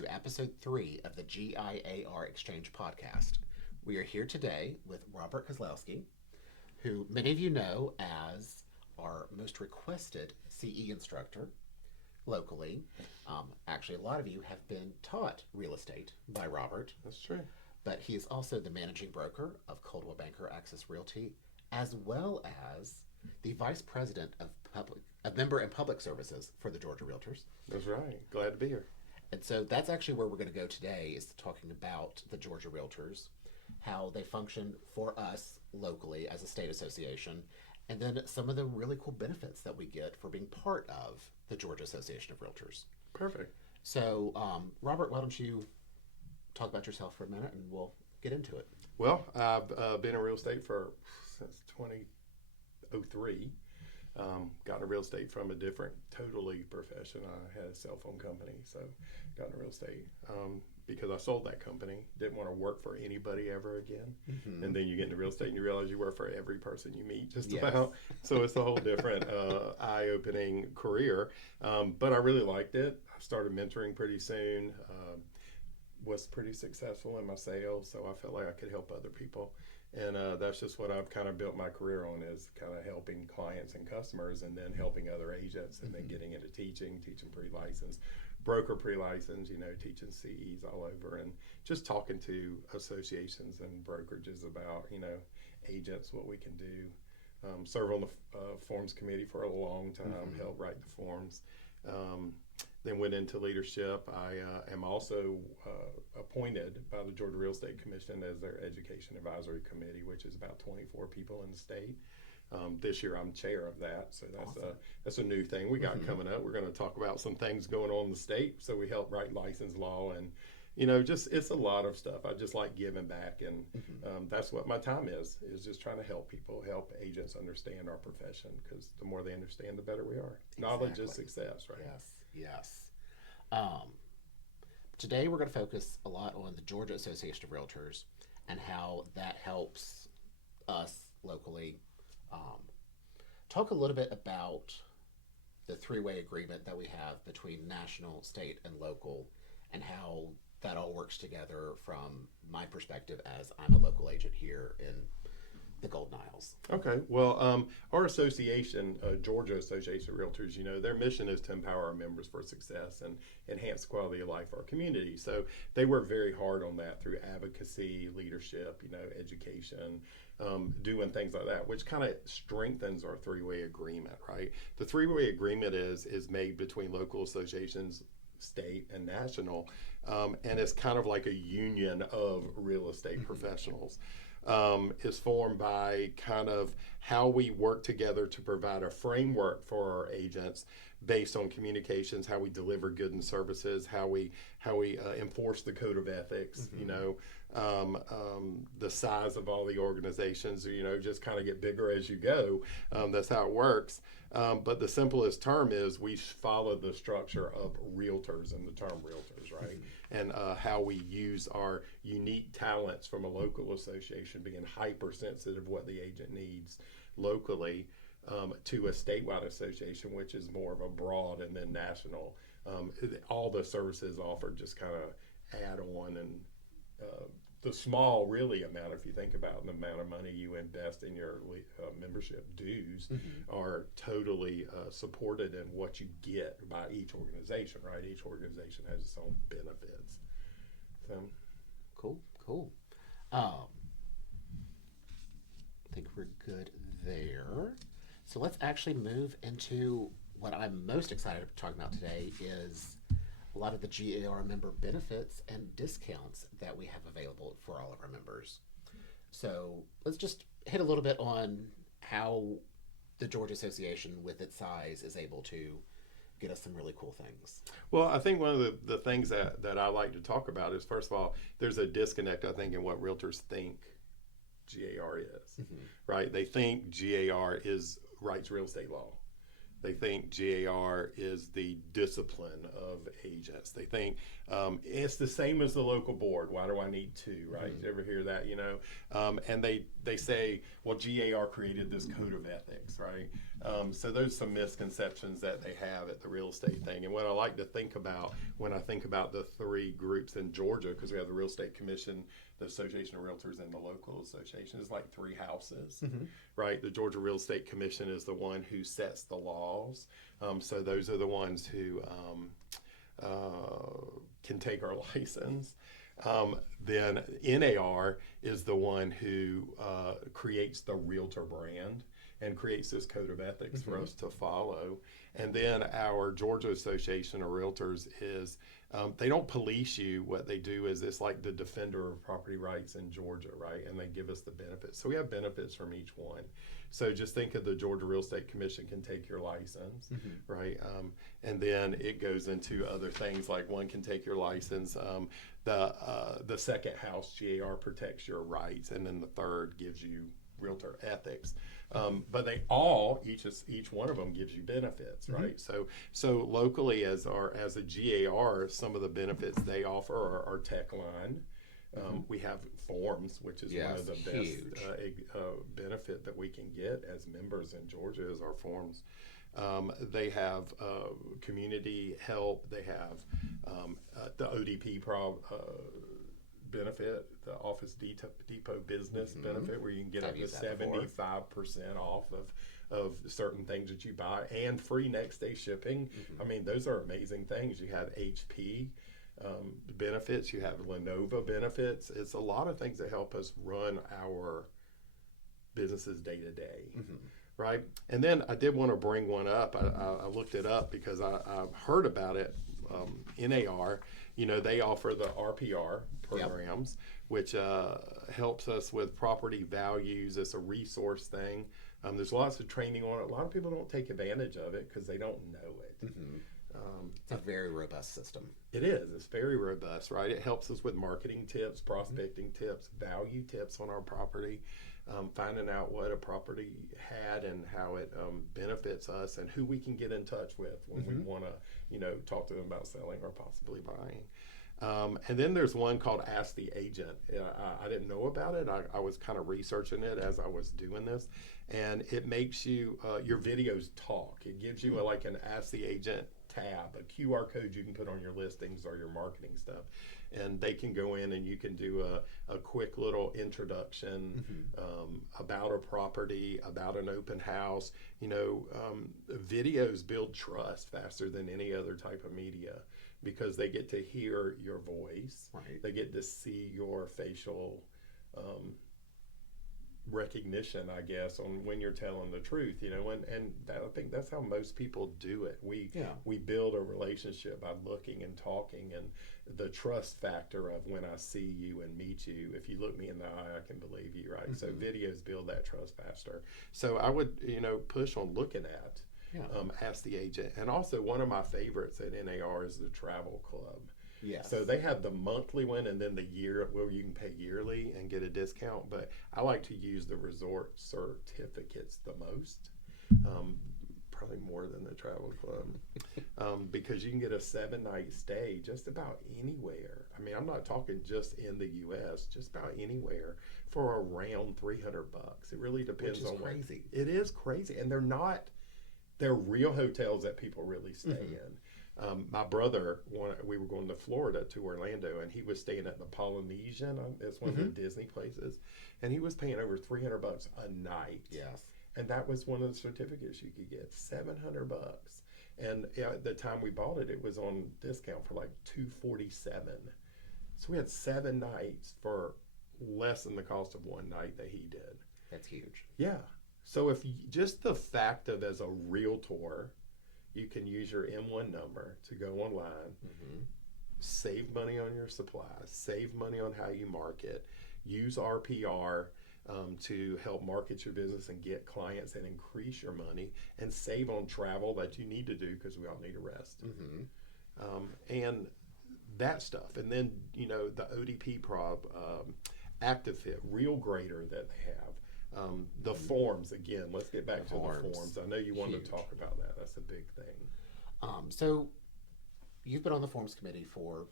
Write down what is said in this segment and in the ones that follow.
to episode 3 of the GIAR Exchange podcast. We are here today with Robert Kozlowski, who many of you know as our most requested CE instructor locally. Actually, a lot of you have been taught real estate by Robert. That's true. But he is also the managing broker of Coldwell Banker Access Realty, as well as the vice president of member and public services for the Georgia Realtors. That's right. Glad to be here. And so that's actually where we're going to go today, is talking about the Georgia Realtors, how they function for us locally as a state association, and then some of the really cool benefits that we get for being part of the Georgia Association of Realtors. Perfect. So, Robert, why don't you talk about yourself for a minute and we'll get into it. Well, I've been in real estate since 2003. Got into real estate from a different, totally profession. I had a cell phone company, so got into real estate because I sold that company. Didn't want to work for anybody ever again. Mm-hmm. And then you get into real estate and you realize you work for every person you meet, just about. So it's a whole different eye-opening career. But I really liked it. I started mentoring pretty soon. Was pretty successful in my sales, so I felt like I could help other people. And that's just what I've kind of built my career on, is kind of helping clients and customers, and then helping other agents, and then getting into teaching pre-license, broker pre-license, teaching CEs all over, and just talking to associations and brokerages about, agents, what we can do. Serve on the forms committee for a long time, help write the forms. Then went into leadership. I am also appointed by the Georgia Real Estate Commission as their Education Advisory Committee, which is about 24 people in the state. This year I'm chair of that, so that's a new thing we got coming up. We're going to talk about some things going on in the state. So we help write license law, and just it's a lot of stuff. I just like giving back, and that's what my time is just trying to help people, help agents understand our profession, because the more they understand, the better we are. Exactly. Knowledge is success, right? Yes. Today we're going to focus a lot on the Georgia Association of Realtors and how that helps us locally. Talk a little bit about the three-way agreement that we have between national, state, and local, and how that all works together from my perspective as I'm a local agent here in the Golden Isles. Okay, well, our association, Georgia Association of Realtors, their mission is to empower our members for success and enhance the quality of life for our community. So they work very hard on that through advocacy, leadership, education, doing things like that, which kind of strengthens our three-way agreement, right? The three-way agreement is made between local associations, state, and national, and it's kind of like a union of real estate professionals. Is formed by kind of how we work together to provide a framework for our agents based on communications, how we deliver goods and services, how we enforce the code of ethics, the size of all the organizations, just kind of get bigger as you go. That's how it works. But the simplest term is we follow the structure of realtors, and the term realtors, right? And how we use our unique talents from a local association, being hypersensitive what the agent needs locally, to a statewide association, which is more of a broad and then national. All the services offered just kind of add on, and the small really amount, if you think about the amount of money you invest in your membership dues, are totally supported in what you get by each organization, right? Each organization has its own benefits. So, Cool. I think we're good there. So let's actually move into what I'm most excited to talk about today, is a lot of the GAR member benefits and discounts that we have available for all of our members. So let's just hit a little bit on how the Georgia Association, with its size, is able to get us some really cool things. Well, I think one of the things that I like to talk about is, first of all, there's a disconnect, I think, in what realtors think GAR is, right? They think GAR writes real estate law. They think GAR is the discipline of agents. They think it's the same as the local board. Why do I need two, right? You ever hear that, and they say, well, GAR created this code of ethics, right? So those are some misconceptions that they have at the real estate thing. And what I like to think about when I think about the three groups in Georgia, because we have the Real Estate Commission, the Association of Realtors, and the local association, is like three houses, right? The Georgia Real Estate Commission is the one who sets the laws. So those are the ones who can take our license. Then NAR is the one who creates the realtor brand and creates this code of ethics for us to follow. And then our Georgia Association of Realtors is, they don't police you. What they do is it's like the defender of property rights in Georgia, right? And they give us the benefits. So we have benefits from each one. So just think of the Georgia Real Estate Commission can take your license, right? And then it goes into other things, like one can take your license. The second house, GAR, protects your rights. And then the third gives you realtor ethics. But they all, each one of them gives you benefits, right? So locally, as a GAR, some of the benefits they offer are our tech line. We have forms, which is one of the best benefit that we can get as members in Georgia is our forms. They have community help. They have the ODP benefit, the Office Depot business benefit, where you can get up to 75% off of certain things that you buy, and free next day shipping. I mean, those are amazing things. You have HP benefits, you have Lenovo benefits. It's a lot of things that help us run our businesses day to day. Right? And then I did want to bring one up. I looked it up because I've heard about it. NAR, they offer the RPR programs, which helps us with property values. It's a resource thing. There's lots of training on it. A lot of people don't take advantage of it because they don't know it. It's a very robust system. It is. It's very robust, right? It helps us with marketing tips, prospecting tips, value tips on our property, finding out what a property had and how it benefits us, and who we can get in touch with when we want to, talk to them about selling or possibly buying. And then there's one called Ask the Agent. I didn't know about it. I was kind of researching it as I was doing this, and it makes you your videos talk. It gives you like an Ask the Agent tab, a QR code you can put on your listings or your marketing stuff, and they can go in and you can do a quick little introduction about a property, about an open house. Videos build trust faster than any other type of media because they get to hear your voice. Right. They get to see your facial recognition, I guess, on when you're telling the truth, and I think that's how most people do it. We build a relationship by looking and talking, and the trust factor of when I see you and meet you, if you look me in the eye, I can believe you, right? So videos build that trust faster. So I would, push on looking at Ask the Agent. And also one of my favorites at NAR is the Travel Club. Yes. So they have the monthly one and then the year where you can pay yearly and get a discount. But I like to use the resort certificates the most, probably more than the Travel Club, because you can get a 7-night stay just about anywhere. I mean, I'm not talking just in the U.S., just about anywhere for around $300. It really depends on crazy. It is crazy, and they're real hotels that people really stay in. My brother, we were going to Florida to Orlando, and he was staying at the Polynesian. It's one of the Disney places, and he was paying over $300 a night. Yes, and that was one of the certificates you could get, $700. And at the time we bought it, it was on discount for like $247. So we had 7 nights for less than the cost of one night that he did. That's huge. Yeah. So if just the fact of as a realtor, you can use your M1 number to go online, save money on your supplies, save money on how you market, use RPR to help market your business and get clients and increase your money, and save on travel that you need to do because we all need a rest. And that stuff. And then, the ODP Active Fit, Real Grader that they have. The forms, again, let's get back to the forms. forms. I know you wanted Huge. to talk about that. That's a big thing. So you've been on the forms committee for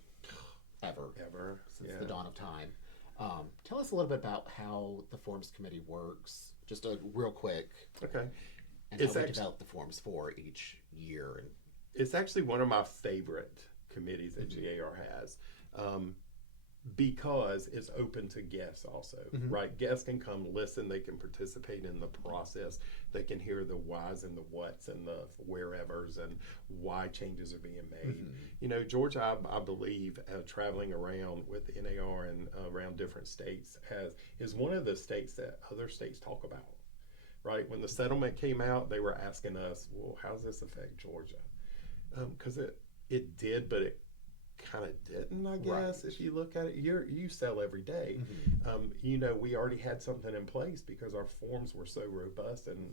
ever, since Yeah. the dawn of time. Tell us a little bit about how the forms committee works, just a real quick, Okay. and It's how we act- develop the forms for each year. And It's actually one of my favorite committees that GAR has. Because it's open to guests also, right? Guests can come listen, they can participate in the process, they can hear the whys and the whats and the wherevers and why changes are being made. You know, Georgia, I believe, traveling around with NAR and around different states, is one of the states that other states talk about, right? When the settlement came out, they were asking us, well, how does this affect Georgia? Because it did, but it kind of didn't, I guess. Right. If you look at it, you sell every day. You know, we already had something in place because our forms were so robust, and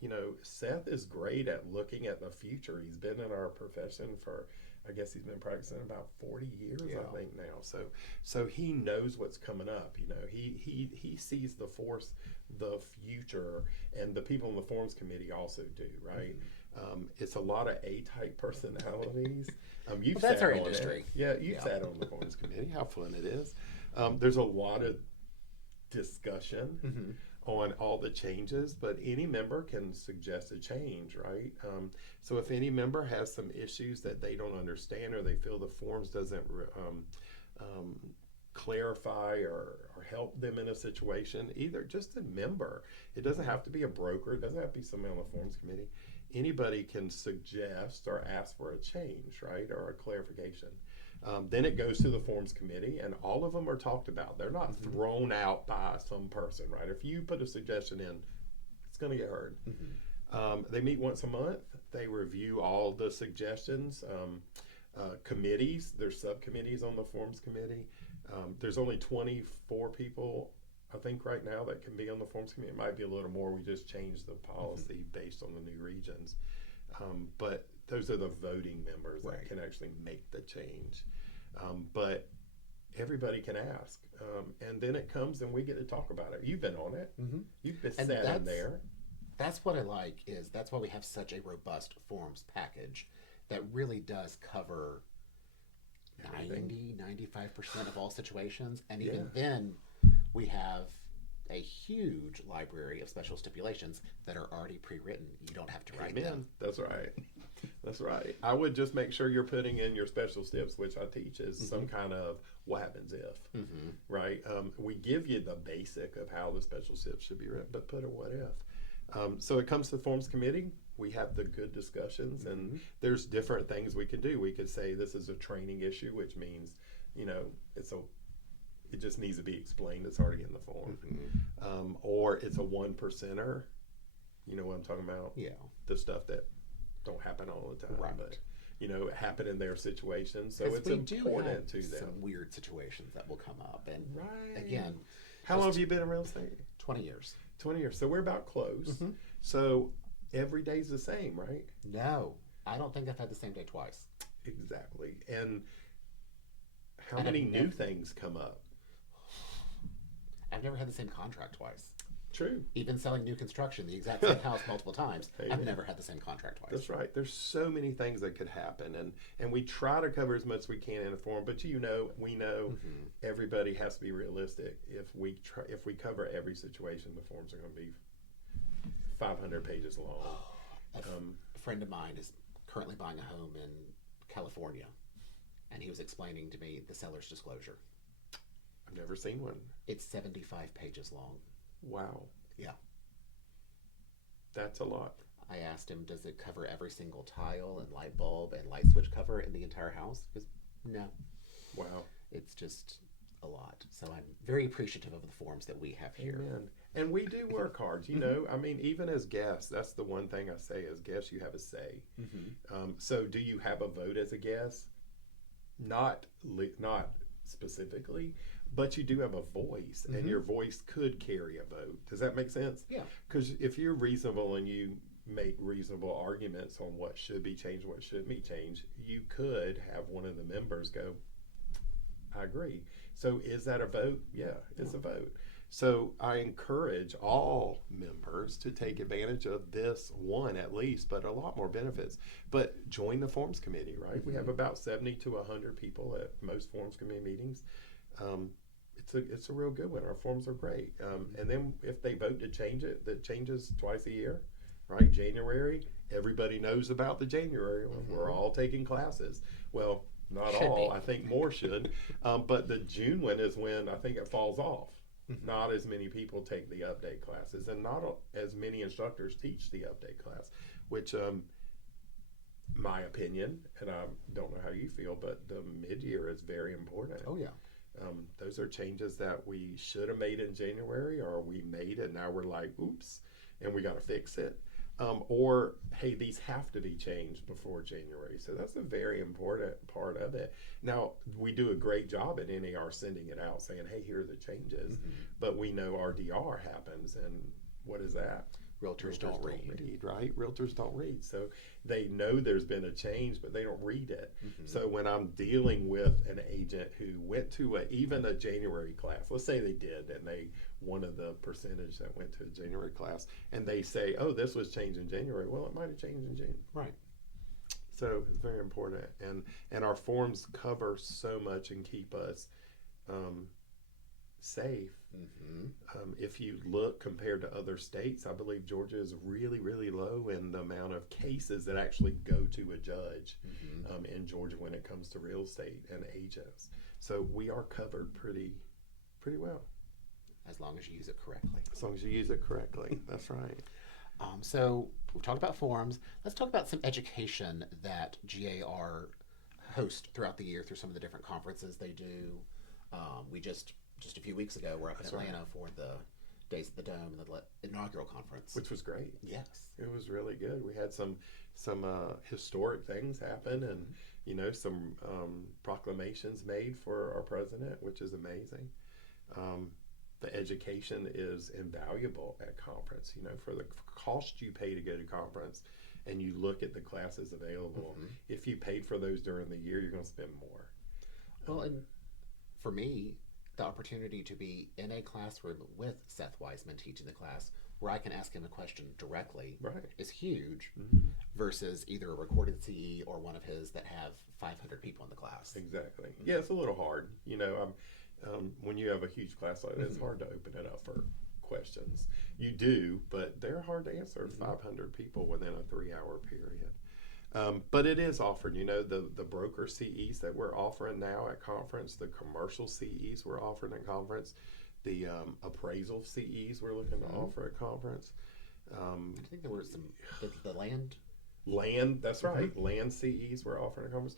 you know, Seth is great at looking at the future. He's been in our profession for, I guess he's been practicing about 40 years, I think now. So he knows what's coming up. You know, he sees the future, and the people in the forms committee also do, right? It's a lot of A-type personalities. You've that's sat our on industry. it. Yeah, you've sat on the forms committee. How fun it is. There's a lot of discussion on all the changes, but any member can suggest a change, right? So if any member has some issues that they don't understand, or they feel the forms doesn't clarify or help them in a situation, either just a member. It doesn't have to be a broker. It doesn't have to be somebody on the forms committee. Anybody can suggest or ask for a change, right, or a clarification. Then it goes to the forms committee, and all of them are talked about. They're not thrown out by some person, right? If you put a suggestion in, it's going to get heard. They meet once a month. They review all the suggestions. Committees, there's subcommittees on the forms committee. There's only 24 people, I think, right now that can be on the forms committee. It might be a little more. We just changed the policy based on the new regions. But those are the voting members that can actually make the change. But everybody can ask. And then it comes and we get to talk about it. You've been on it. You've been sat in there. That's what I like, is that's why we have such a robust forms package that really does cover 95% of all situations. And even then, we have a huge library of special stipulations that are already pre-written. You don't have to write them. That's right. That's right. I would just make sure you're putting in your special steps, which I teach is some kind of what happens if, right? We give you the basic of how the special steps should be written, but put a what if. So it comes to the forms committee. We have the good discussions, and there's different things we can do. We could say this is a training issue, which means, you know, it just needs to be explained. It's already in the form. Or it's a 1%er. You know what I'm talking about? Yeah. The stuff that don't happen all the time, but you know, happen in their situation. So it's important to them. Some weird situations that will come up, and again, how long have you been in real estate? 20 years. 20 years. So we're about close. So every day's the same, right? No, I don't think I've had the same day twice. Exactly. And how many new things come up? I've never had the same contract twice. True. Even selling new construction, the exact same house multiple times, I've never had the same contract twice. That's right. There's so many things that could happen, and we try to cover as much as we can in a form. But you know, we know everybody has to be realistic. If we cover every situation, the forms are going to be 500 pages long. A friend of mine is currently buying a home in California, and he was explaining to me the seller's disclosure. I've never seen one. It's 75 pages long. Wow. Yeah. That's a lot. I asked him, does it cover every single tile and light bulb and light switch cover in the entire house? Because no. Wow. It's just a lot. So I'm very appreciative of the forms that we have here. Amen. And we do work hard, you know. I mean, even as guests, that's the one thing I say, as guests, you have a say. So do you have a vote as a guest? Not specifically, but you do have a voice, and your voice could carry a vote. Does that make sense? Yeah. Because if you're reasonable and you make reasonable arguments on what should be changed, what shouldn't be changed, you could have one of the members go, I agree. So is that a vote? Yeah, it's a vote. So I encourage all members to take advantage of this one at least, but a lot more benefits. But join the forms committee, right? We have about 70 to 100 people at most forms committee meetings. It's a real good one. Our forms are great. And then if they vote to change it, that changes twice a year, right? January, everybody knows about the January one. We're all taking classes. Well, not Should all. be. I think more should. But the June one is when I think it falls off. Not as many people take the update classes, and not as many instructors teach the update class, which, my opinion, and I don't know how you feel, but the mid-year is very important. Oh yeah. Those are changes that we should have made in January, or we made it, now we're like, oops, and we got to fix it. Or, hey, these have to be changed before January. So that's a very important part of it. Now, we do a great job at NAR sending it out, saying, hey, here are the changes. But we know RDR happens, and what is that? Realtors don't read. Right? Realtors don't read. So they know there's been a change, but they don't read it. So when I'm dealing with an agent who went to even a January class, let's say they did, and they one of the percentage that went to a January class, and they say, oh, this was changed in January. Well, it might have changed in June. Right. So it's very important. And our forms cover so much and keep us safe. If you look compared to other states, I believe Georgia is really, really low in the amount of cases that actually go to a judge in Georgia when it comes to real estate and agents. So we are covered pretty well. As long as you use it correctly. As long as you use it correctly. That's right. So we've talked about forums. Let's talk about some education that GAR hosts throughout the year through some of the different conferences they do. We just a few weeks ago were up in Atlanta for the Days of the Dome and the inaugural conference, which was great. Yes, it was really good. We had some historic things happen, and some proclamations made for our president, which is amazing. The education is invaluable at conference. For the cost you pay to go to conference, and you look at the classes available. If you paid for those during the year, you're going to spend more. Well, and for me, the opportunity to be in a classroom with Seth Wiseman teaching the class, where I can ask him a question directly, is huge. Versus either a recorded CE or one of his that have 500 people in the class. Exactly. Yeah, it's a little hard. When you have a huge class like that, it's hard to open it up for questions. You do, but they're hard to answer. 500 people within a 3-hour period. But it is offered, the broker CEs that we're offering now at conference, the commercial CEs we're offering at conference, the appraisal CEs we're looking to offer at conference. I think there were some, the land. Land, that's right. Land CEs we're offering at conference.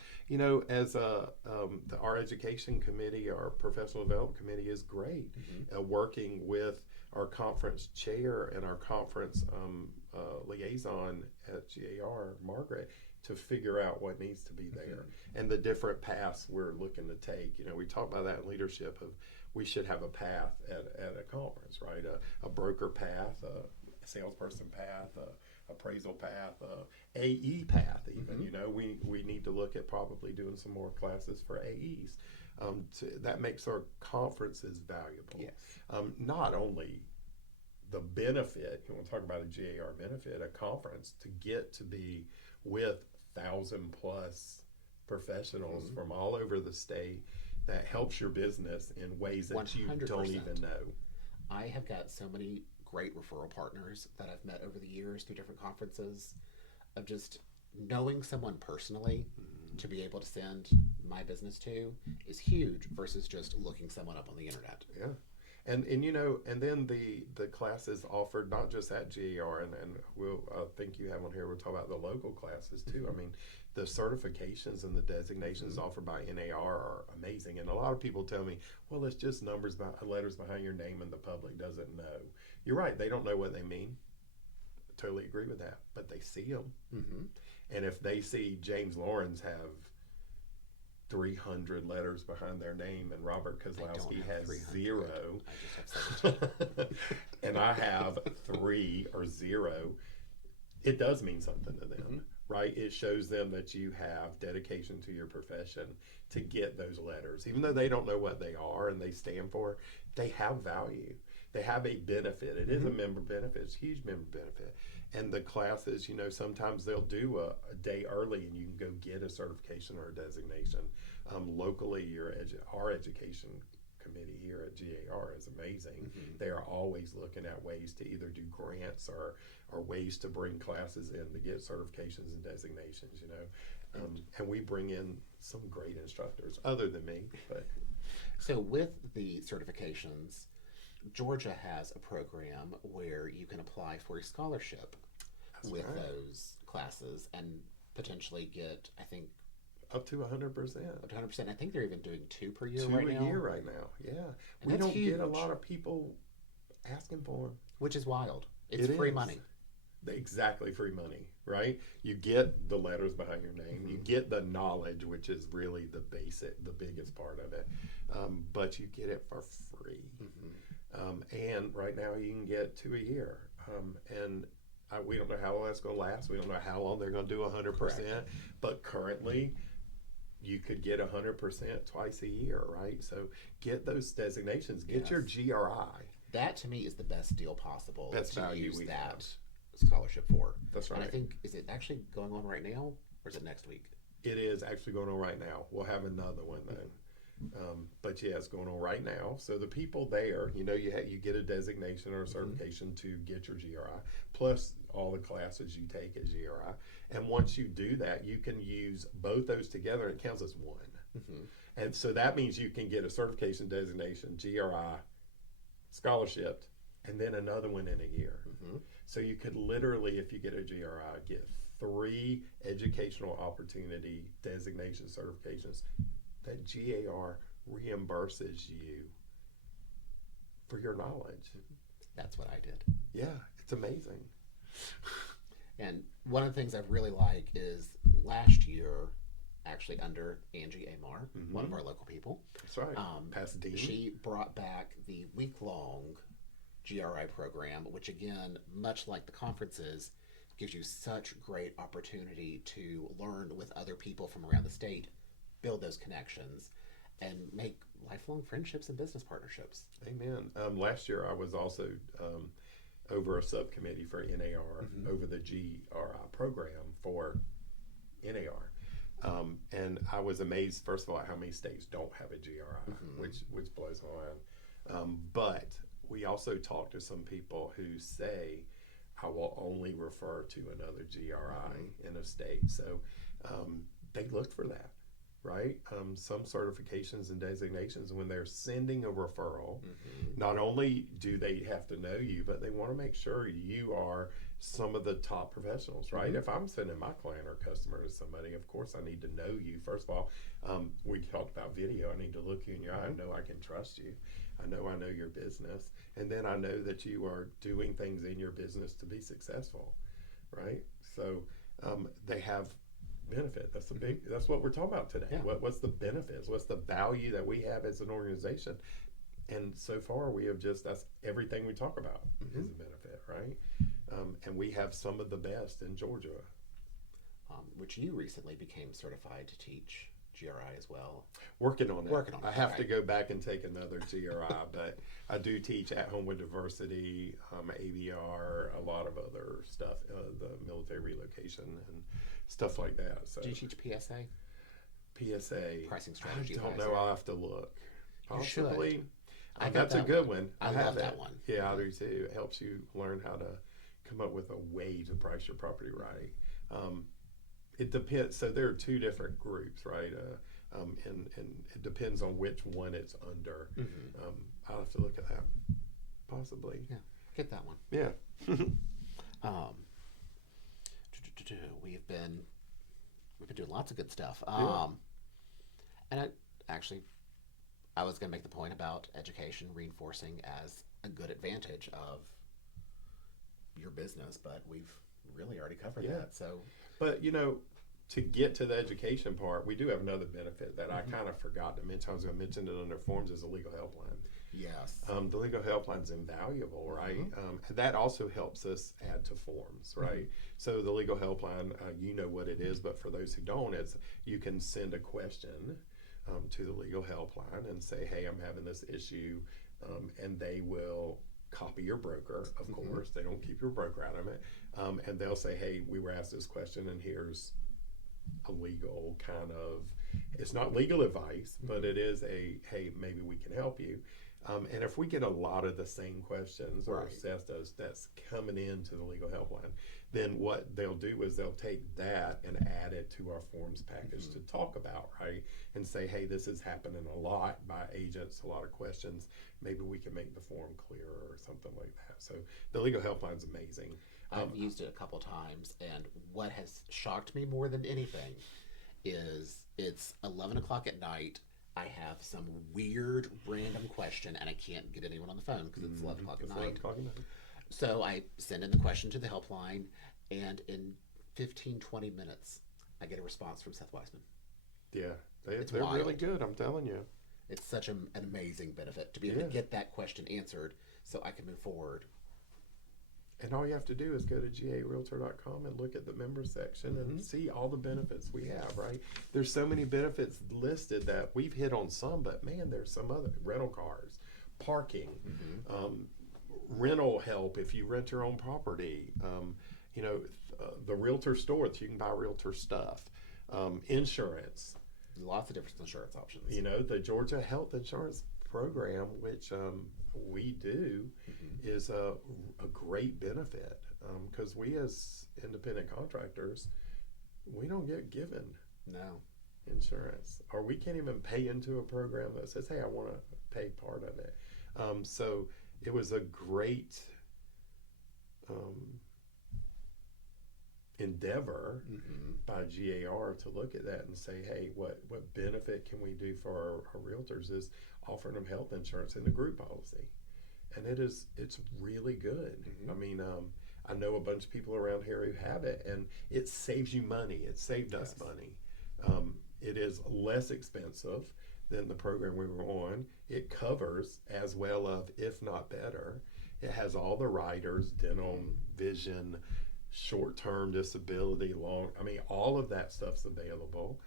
As our education committee, our professional development committee is great working with our conference chair and our conference liaison at GAR, Margaret, to figure out what needs to be there and the different paths we're looking to take. We talk about that in leadership of we should have a path at a conference, right? A broker path, a salesperson path, appraisal path, AE path even. We need to look at probably doing some more classes for AEs. That makes our conferences valuable. Yes. Not only the benefit, you want to talk about a GAR benefit, a conference, to get to be with 1,000+ professionals from all over the state that helps your business in ways that 100%. You don't even know. I have got so many great referral partners that I've met over the years through different conferences, of just knowing someone personally to be able to send my business to is huge versus just looking someone up on the internet. Yeah. And then the classes offered not just at GAR, and we'll I think you have on here, we'll talk about the local classes too. I mean, the certifications and the designations offered by NAR are amazing. And a lot of people tell me, well, it's just letters behind your name and the public doesn't know. You're right, they don't know what they mean. I totally agree with that, but they see them. And if they see James Lawrence have 300 letters behind their name and Robert Kozlowski has 0, I just have 17. and I have 3 or 0, it does mean something to them, right? It shows them that you have dedication to your profession to get those letters. Even though they don't know what they are and they stand for, they have value. they have a benefit. It is a member benefit. It's a huge member benefit. And the classes, sometimes they'll do a day early and you can go get a certification or a designation. Locally, our education committee here at GAR is amazing. They are always looking at ways to either do grants or ways to bring classes in to get certifications and designations, and we bring in some great instructors other than me. But so with the certifications, Georgia has a program where you can apply for a scholarship with those classes and potentially get, I think, up to 100%. Up to 100%. I think they're even doing 2 per year Two right a now. year right now, yeah. And we don't huge. get a lot of people asking for them. Which is wild. It's free money. Exactly, free money, right? You get the letters behind your name. You get the knowledge, which is really the biggest part of it. But you get it for free. And right now you can get 2 a year. We don't know how long that's going to last. We don't know how long they're going to do 100%. Correct. But currently, you could get 100% twice a year, right? So get those designations. Get your GRI. That to me is the best deal possible. Best to value use we that have. Scholarship for. That's right. And I think, is it actually going on right now, or is it next week? It is actually going on right now. We'll have another one though. But yeah, it's going on right now. So the people there, you get a designation or a certification to get your GRI, plus all the classes you take at GRI. And once you do that, you can use both those together. And it counts as one. And so that means you can get a certification, designation, GRI, scholarship, and then another one in a year. So you could literally, if you get a GRI, get 3 educational opportunity designation certifications that GAR reimburses you for your knowledge. That's what I did. Yeah, it's amazing. And one of the things I really like is last year, actually under Angie Amar, one of our local people. That's right. Pasadena. She brought back the week-long GRI program, which again, much like the conferences, gives you such great opportunity to learn with other people from around the state, build those connections, and make lifelong friendships and business partnerships. Amen. Last year I was also over a subcommittee for NAR over the GRI program for NAR. And I was amazed, first of all, at how many states don't have a GRI, which blows my mind. But we also talked to some people who say, I will only refer to another GRI in a state. So they look for that, right? Some certifications and designations, when they're sending a referral, not only do they have to know you, but they want to make sure you are some of the top professionals, right? If I'm sending my client or customer to somebody, of course I need to know you. First of all, we talked about video. I need to look you in your eye and know I can trust you. I know your business. And then I know that you are doing things in your business to be successful, right? So they have benefit. That's what we're talking about today. Yeah. What's the benefits? What's the value that we have as an organization? And so far that's everything we talk about is a benefit, right? And we have some of the best in Georgia. Which you recently became certified to teach GRI as well. Working on it. I have to right. go back and take another GRI, but I do teach at home with diversity, AVR, a lot of other stuff, the military relocation and stuff like that. So do you teach PSA? PSA. Pricing strategy. I don't know. I'll have to look. Possibly. You should. That's a good one. I love that one. Yeah, I do too. It helps you learn how to come up with a way to price your property right. It depends. So there are 2 different groups, right? And it depends on which one it's under. I'll have to look at that. Possibly. Yeah, get that one. Yeah. We've been doing lots of good stuff. And I was going to make the point about education reinforcing as a good advantage of your business, but we've really already covered that. So, but to get to the education part, we do have another benefit that I kind of forgot to mention. I was going to mention it under forms as a legal helpline. Yes. The legal helpline is invaluable, right? That also helps us add to forms, right? So the legal helpline, you know what it is, but for those who don't, it's you can send a question to the legal helpline and say, hey, I'm having this issue, and they will copy your broker, of course. They don't keep your broker out of it. And they'll say, hey, we were asked this question, and here's a legal kind of, it's not legal advice, but it is a, hey, maybe we can help you. And if we get a lot of the same questions, or Seth does, that's coming into the legal helpline, then what they'll do is they'll take that and add it to our forms package to talk about, right? And say, hey, this is happening a lot by agents, a lot of questions. Maybe we can make the form clearer or something like that. So the legal helpline is amazing. I've used it a couple times, and what has shocked me more than anything is it's 11 o'clock at night. I have some weird random question, and I can't get anyone on the phone because it's 11 o'clock at night. So I send in the question to the helpline, and in 15, 20 minutes, I get a response from Seth Weisman. Yeah, they're really good, I'm telling you. It's such an amazing benefit to be able to get that question answered so I can move forward. And all you have to do is go to garealtor.com and look at the members section and see all the benefits we have, right? There's so many benefits listed that we've hit on some, but man, there's some other, rental cars, parking, rental help if you rent your own property, the realtor store that you can buy realtor stuff, insurance. Lots of different insurance options. The Georgia Health Insurance Program, which we do, is a great benefit because we as independent contractors, we don't get given insurance, or we can't even pay into a program that says, hey, I want to pay part of it. So it was a great endeavor by GAR to look at that and say, hey, what benefit can we do for our realtors is offering them health insurance in the group policy. And it's really good. I mean, I know a bunch of people around here who have it, and it saves you money. It saved us money. It is less expensive than the program we were on. It covers as well of, if not better. It has all the riders, dental, vision, short-term disability, all of that stuff's available.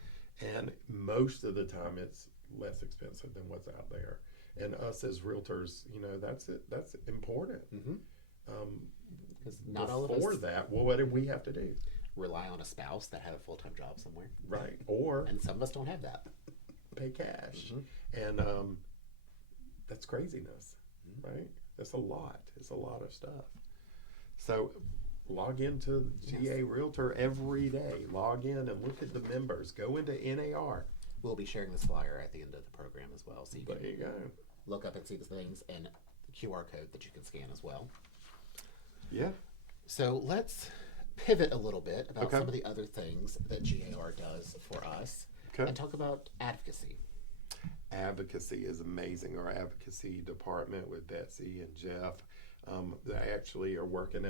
And most of the time it's less expensive than what's out there. And us as realtors, that's important. Because not all of us, before that, well, what did we have to do? Rely on a spouse that had a full-time job somewhere. Right. Or and some of us don't have that. Pay cash. And that's craziness, right? That's a lot. It's a lot of stuff. So log into GA Realtor every day. Log in and look at the members. Go into NAR. We'll be sharing this flyer at the end of the program as well, so you can there you go. Look up and see the things, and the QR code that you can scan as well. Yeah. So let's pivot a little bit about some of the other things that GAR does for us and talk about advocacy. Advocacy is amazing. Our advocacy department with Betsy and Jeff, they actually are working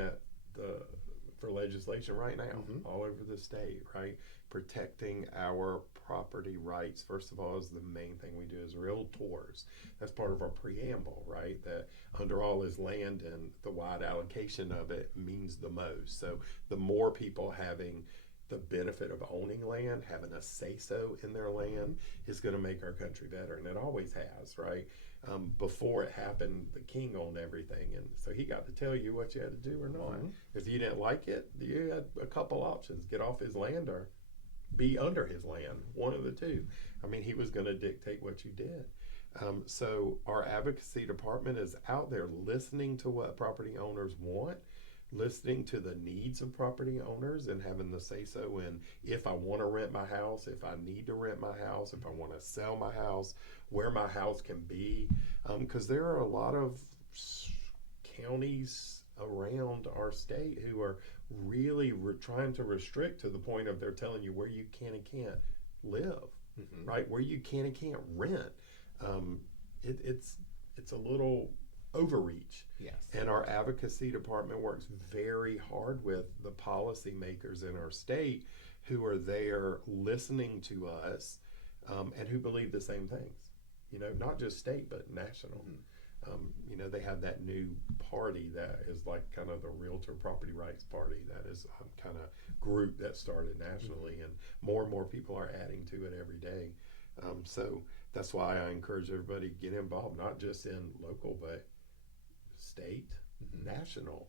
for legislation right now all over the state, right? Protecting our property rights, first of all, is the main thing we do as realtors. That's part of our preamble, right? That under all is land, and the wide allocation of it means the most. So the more people having the benefit of owning land, having a say-so in their land, is going to make our country better, and it always has, right? Before it happened, the king owned everything, and so he got to tell you what you had to do or not. If you didn't like it, you had a couple options: get off his land or be under his land, one of the two. I mean, he was going to dictate what you did. So our advocacy department is out there listening to what property owners want, listening to the needs of property owners, and having the say-so in if I want to rent my house, if I need to rent my house, if I want to sell my house, where my house can be. Because there are a lot of counties around our state who are really trying to restrict to the point of they're telling you where you can and can't live, right? Where you can and can't rent. It's a little overreach. Yes. And our advocacy department works very hard with the policymakers in our state who are there listening to us and who believe the same things, not just state, but national. They have that new party that is like kind of the Realtor Property Rights Party. That is kind of group that started nationally, and more people are adding to it every day. So that's why I encourage everybody to get involved, not just in local, but state, national.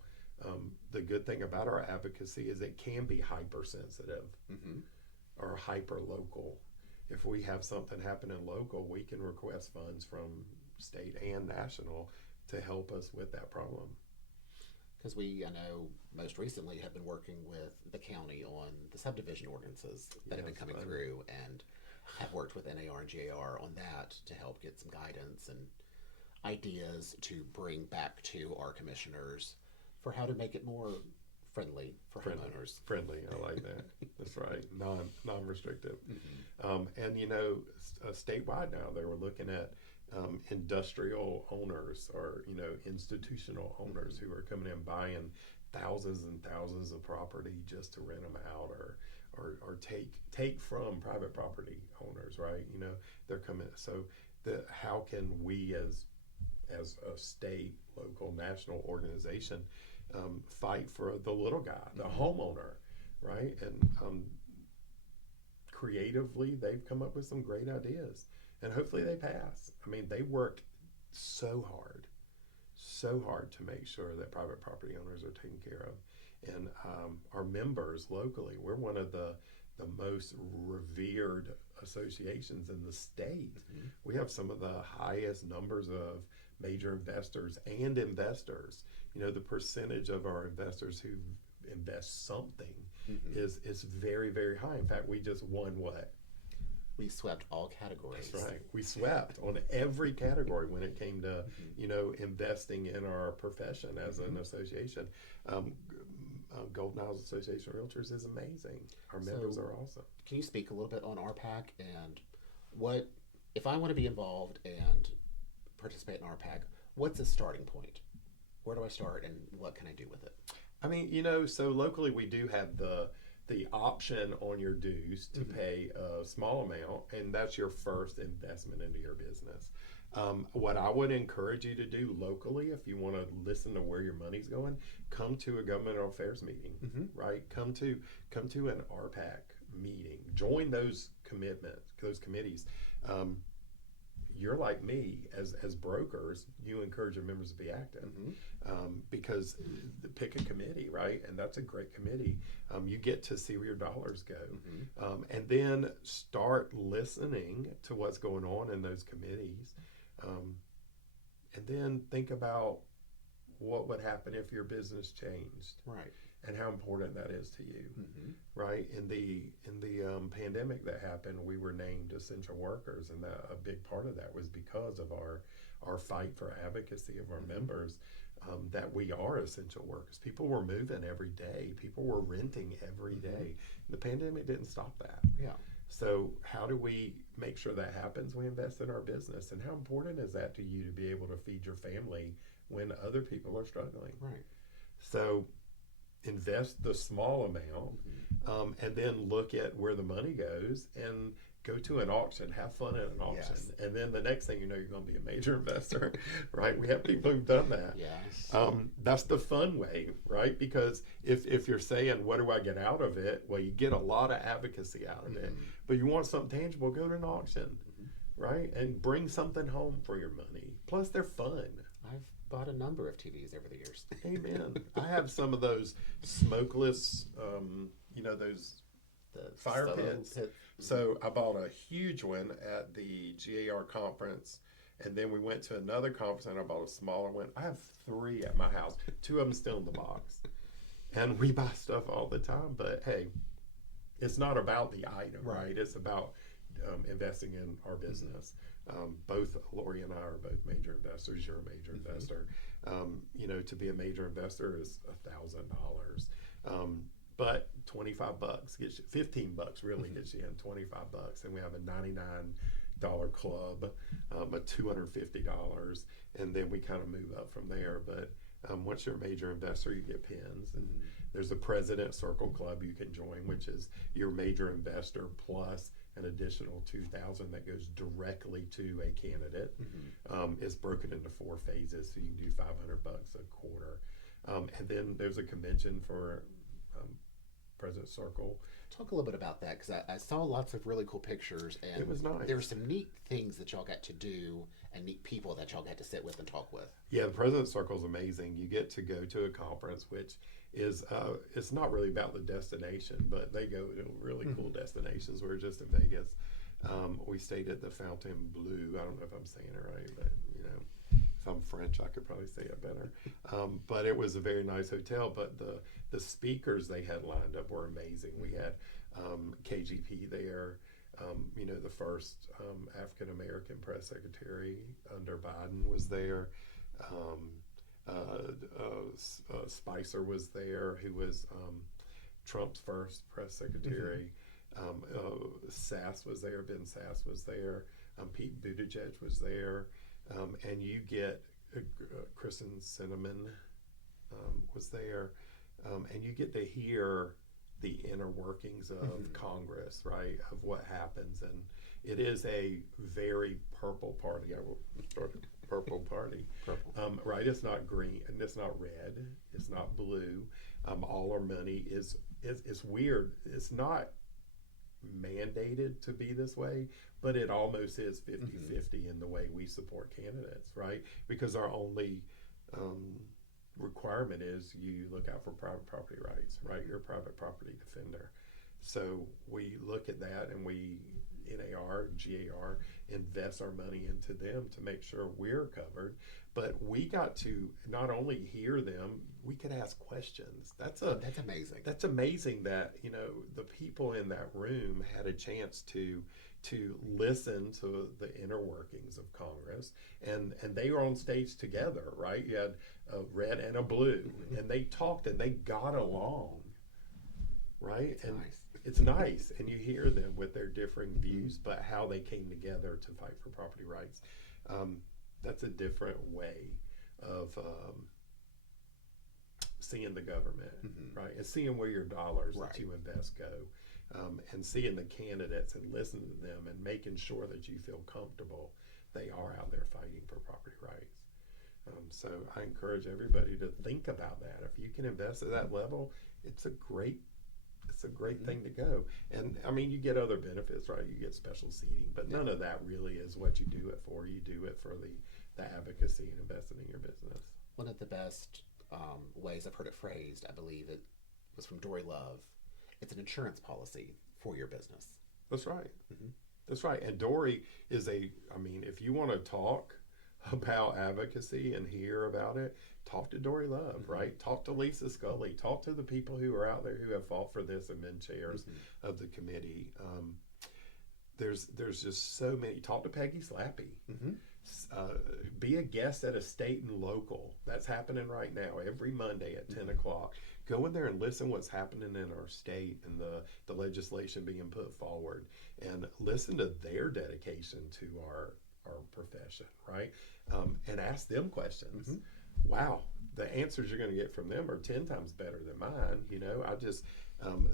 The good thing about our advocacy is it can be hypersensitive or hyper local. If we have something happening local, we can request funds from state and national to help us with that problem. Because we, I know, most recently have been working with the county on the subdivision ordinances that have been coming through, and have worked with NAR and GAR on that to help get some guidance and ideas to bring back to our commissioners for how to make it more friendly for homeowners. Friendly, I like that. That's right. Non-restrictive. And statewide now they were looking at industrial owners or institutional owners who are coming in buying thousands and thousands of property just to rent them out or take from private property owners, right? They're coming. So how can we as a state, local, national organization fight for the little guy, the homeowner, right? And creatively, they've come up with some great ideas, and hopefully they pass. I mean, they worked so hard to make sure that private property owners are taken care of. And our members locally, we're one of the most revered associations in the state. We have some of the highest numbers of major investors and investors. The percentage of our investors who invest something is very, very high. In fact, we just won what? We swept all categories. That's right. We swept on every category when it came to, investing in our profession as an association. Golden Isles Association of Realtors is amazing. Our members are awesome. Can you speak a little bit on RPAC and what, if I want to be involved and participate in RPAC, what's the starting point? Where do I start and what can I do with it? I mean, so locally we do have the option on your dues to pay a small amount, and that's your first investment into your business. What I would encourage you to do locally, if you want to listen to where your money's going, come to a governmental affairs meeting, right? Come to an RPAC meeting. Join those committees. You're like me, as brokers, you encourage your members to be active because pick a committee, right? And that's a great committee. You get to see where your dollars go. And then start listening to what's going on in those committees. And then think about what would happen if your business changed. Right. And how important that is to you, right? In the pandemic that happened, we were named essential workers, and a big part of that was because of our fight for advocacy of our members. That we are essential workers. People were moving every day. People were renting every day. The pandemic didn't stop that. Yeah. So how do we make sure that happens? We invest in our business, and how important is that to you to be able to feed your family when other people are struggling? Right. So invest the small amount, and then look at where the money goes and go to an auction, have fun at an auction. Yes. And then the next thing you know, you're going to be a major investor, right? We have people who've done that. Yes. That's the fun way, right? Because if you're saying, what do I get out of it? Well, you get a lot of advocacy out of it, but you want something tangible, go to an auction, right? And bring something home for your money. Plus they're fun. I've bought a number of TVs over the years. Amen. I have some of those smokeless, those The fire photo pits. pit. So I bought a huge one at the GAR conference, and then we went to another conference and I bought a smaller one. I have 3 at my house. 2 of them still in the box. And we buy stuff all the time, but hey, it's not about the item, right? It's about investing in our business. Both Lori and I are both major investors. You're a major investor. To be a major investor is $1,000. But $25 gets you, $15 really gets you in $25. And we have a $99 club, a $250, and then we kind of move up from there. But once you're a major investor, you get pins. And there's a President Circle Club you can join, which is your major investor plus an additional $2,000 that goes directly to a candidate. It's broken into 4 phases, so you can do $500 a quarter. And then there's a convention for President's Circle. Talk a little bit about that, because I saw lots of really cool pictures, and It was nice. there were some neat things that y'all got to do and neat people that y'all got to sit with and talk with. Yeah, the President's Circle is amazing. You get to go to a conference, which is it's not really about the destination, but they go to really cool destinations. We were just in Vegas. We stayed at the Fontainebleau. I don't know if I'm saying it right, but you know, if I'm French, I could probably say it better. But it was a very nice hotel. But the speakers they had lined up were amazing. We had KGP there. You know, the first African American press secretary under Biden was there. Spicer was there, who was Trump's first press secretary. Sass was there. Ben Sass was there. Pete Buttigieg was there. And you get Kristen Sinema was there. And you get to hear the inner workings of Congress, right, of what happens. And it is a very purple party. I will start a purple party. Purple. Right, it's not green, and it's not red, it's not blue. All our money is it's weird. It's not mandated to be this way, but it almost is 50-50 in the way we support candidates, right? Because our only requirement is you look out for private property rights, right? You're a private property defender. So we look at that, and we, NAR, GAR, invest our money into them to make sure we're covered. But we got to not only hear them, we could ask questions. That's amazing. That's amazing that, you know, the people in that room had a chance to listen to the inner workings of Congress, and they were on stage together, right? You had a red and a blue, and they talked and they got along, right? It's and nice. It's nice, and you hear them with their differing views, but how they came together to fight for property rights. That's a different way of seeing the government, right? And seeing where your dollars that you invest go. And seeing the candidates and listening to them and making sure that you feel comfortable they are out there fighting for property rights. So I encourage everybody to think about that. If you can invest at that level, it's a great thing to go. And I mean, you get other benefits, right? You get special seating, but none of that really is what you do it for. You do it for the advocacy and investing in your business. One of the best ways I've heard it phrased, I believe it was from Dory Love. It's an insurance policy for your business. That's right. That's right. And Dory is if you want to talk about advocacy and hear about it, talk to Dory Love, right? Talk to Lisa Scully. Talk to the people who are out there who have fought for this and been chairs of the committee. There's just so many. Talk to Peggy Slappy. Be a guest at a state and local. That's happening right now every Monday at 10 o'clock. Go in there and listen what's happening in our state and the legislation being put forward, and listen to their dedication to our profession, right? And ask them questions. Wow, the answers you're going to get from them are 10 times better than mine. You know,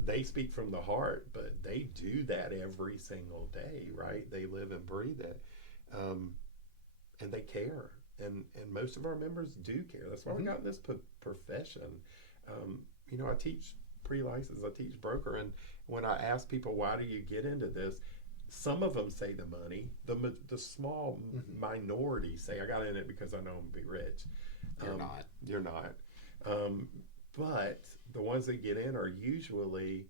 they speak from the heart, but they do that every single day, right? They live and breathe it. And they care, and most of our members do care. That's why we got this profession. You know, I teach pre-license, I teach broker, and when I ask people, why do you get into this, some of them say the money. The small minority say, I got in it because I know I'm going to be rich. You're not. But the ones that get in are usually,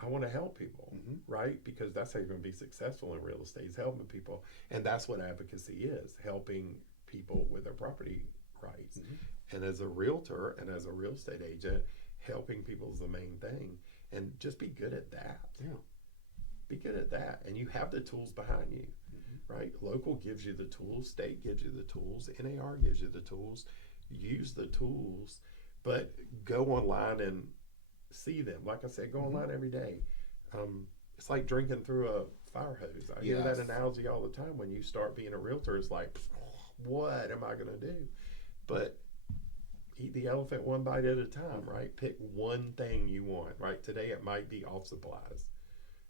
I want to help people, right? Because that's how you're going to be successful in real estate, is helping people. And that's what advocacy is, helping people with their property rights. And as a realtor and as a real estate agent, helping people is the main thing. And just be good at that. Yeah. Be good at that. And you have the tools behind you, right? Local gives you the tools. State gives you the tools. NAR gives you the tools. Use the tools. But go online and see them. Like I said, go online every day. It's like drinking through a fire hose. I hear that analogy all the time. When you start being a realtor, it's like, what am I going to do? But eat the elephant one bite at a time, right? Pick one thing you want, right? Today it might be office supplies.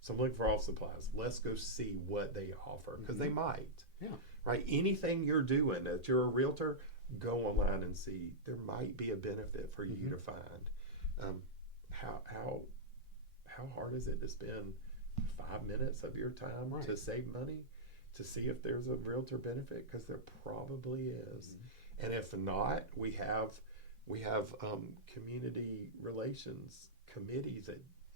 So I'm looking for office supplies. Let's go see what they offer, because they might. Yeah. Right? Anything you're doing that you're a realtor, go online and see. There might be a benefit for you to find. How how hard is it to spend 5 minutes of your time Right. to save money, to see if there's a realtor benefit? Because there probably is. And if not, we have community relations committees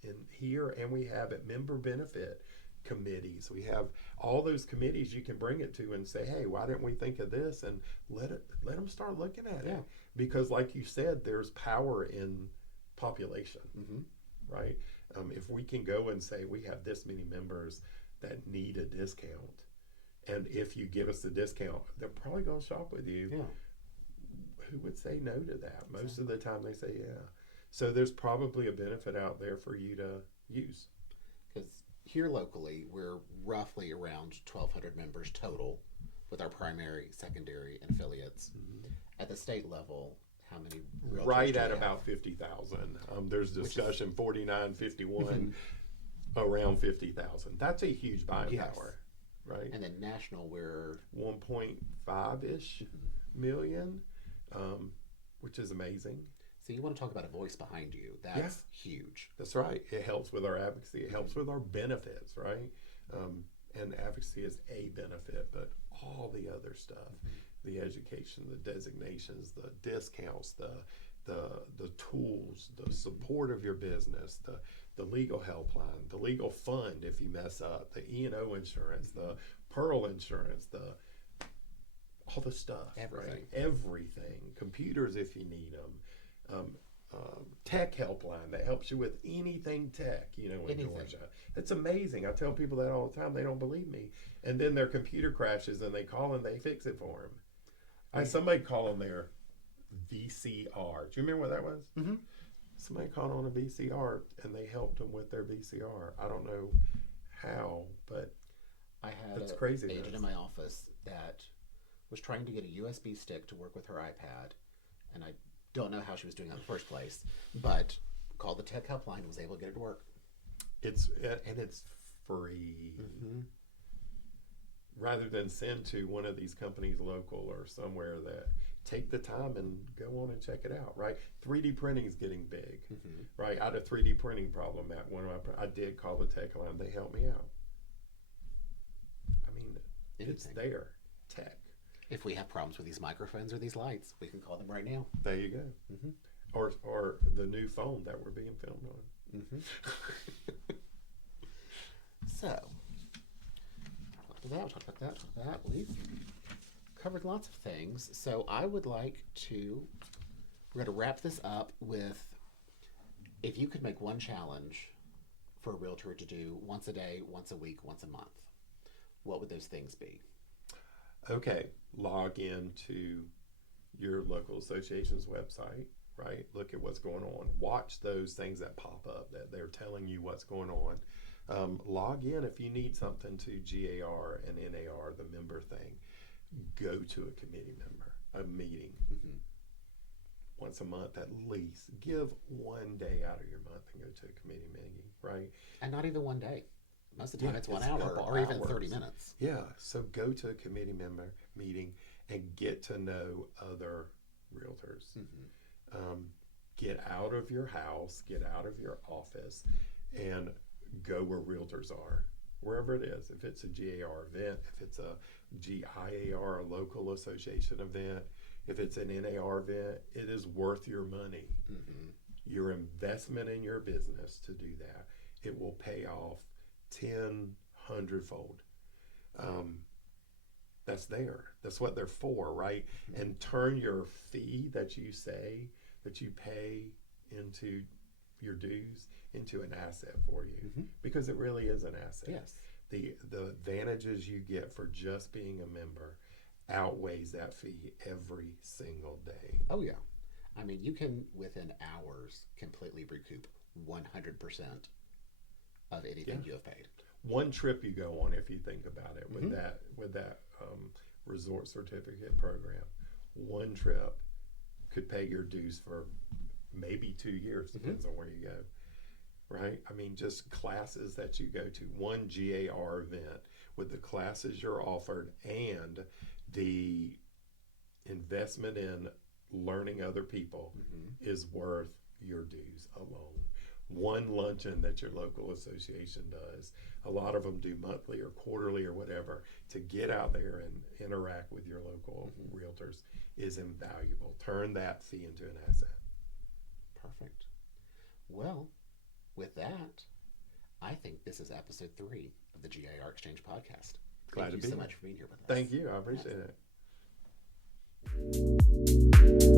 in here, and we have at member benefit committees. We have all those committees you can bring it to and say, hey, why didn't we think of this? And let them start looking at Yeah. it. Because like you said, there's power in population, right? If we can go and say we have this many members that need a discount, and if you give us a discount, they're probably going to shop with you. Yeah. Who would say no to that? Most of the time they say yeah. So there's probably a benefit out there for you to use. Because here locally, we're roughly around 1,200 members total with our primary, secondary, and affiliates. At the state level, how many realtors Right do at we have? about 50,000. There's discussion 49, 51, around 50,000. That's a huge buying Yes. power, right? And then national, we're 1.5-ish million, which is amazing. so you want to talk about a voice behind you. That's huge. That's right. It helps with our advocacy. It helps with our benefits, right? And advocacy is a benefit, but all the other stuff, the education, the designations, the discounts, the tools, the support of your business, the legal helpline, the legal fund if you mess up, the E&O insurance, the Pearl insurance, all the stuff, Everything. right? Everything. Computers if you need them. Tech helpline that helps you with anything tech, in Anything. Georgia. It's amazing. I tell people that all the time. They don't believe me. And then their computer crashes and they call and they fix it for them. I had somebody call on their VCR. Do you remember what that was? Mm-hmm. Somebody called on a VCR and they helped them with their VCR. I don't know how, but I had that's an craziness. agent in my office that was trying to get a USB stick to work with her iPad, and I don't know how she was doing that in the first place, but called the tech helpline and was able to get it to work. It's free. Rather than send to one of these companies local or somewhere, that take the time and go on and check it out, right? 3D printing is getting big, right? I had a 3D printing problem at one of my, I did call the tech line. They helped me out. I mean, it's Anything. there, tech. If we have problems with these microphones or these lights, we can call them right now. There you go. Or the new phone that we're being filmed on. So, talk about that, talk about that, talk about that. We've covered lots of things. So I would like to, we're going to wrap this up with, if you could make one challenge for a realtor to do once a day, once a week, once a month, what would those things be? Okay, log into your local association's website, right? Look at what's going on. Watch those things that pop up that they're telling you what's going on. Log in if you need something to GAR and NAR, the member thing. Go to a committee member, a meeting. Once a month at least. Give one day out of your month and go to a committee meeting, right? And not even one day. Most of the time it's 1 it's a hour couple or even hours. 30 minutes. Yeah, so go to a committee member meeting and get to know other realtors. Get out of your house, get out of your office, and go where realtors are, wherever it is. If it's a GAR event, if it's a GIAR, a local association event, if it's an NAR event, it is worth your money. Your investment in your business to do that, it will pay off 100-fold. That's there. That's what they're for, right? And turn your fee that you say that you pay into your dues into an asset for you, because it really is an asset. Yes. The advantages you get for just being a member outweighs that fee every single day. Oh, yeah. I mean, you can, within hours, completely recoup 100% of anything you have paid. One trip you go on, if you think about it, with that resort certificate program, one trip could pay your dues for maybe 2 years, depends on where you go, right? I mean, just classes that you go to, one GAR event with the classes you're offered and the investment in learning other people is worth your dues alone. one luncheon that your local association does. A lot of them do monthly or quarterly or whatever. To get out there and interact with your local realtors is invaluable. Turn that fee into an asset. Perfect. Well, with that, I think this is episode 3 of the GIAR Exchange podcast. Glad to be Thank you so here. much for being here with us. Thank you. I appreciate it.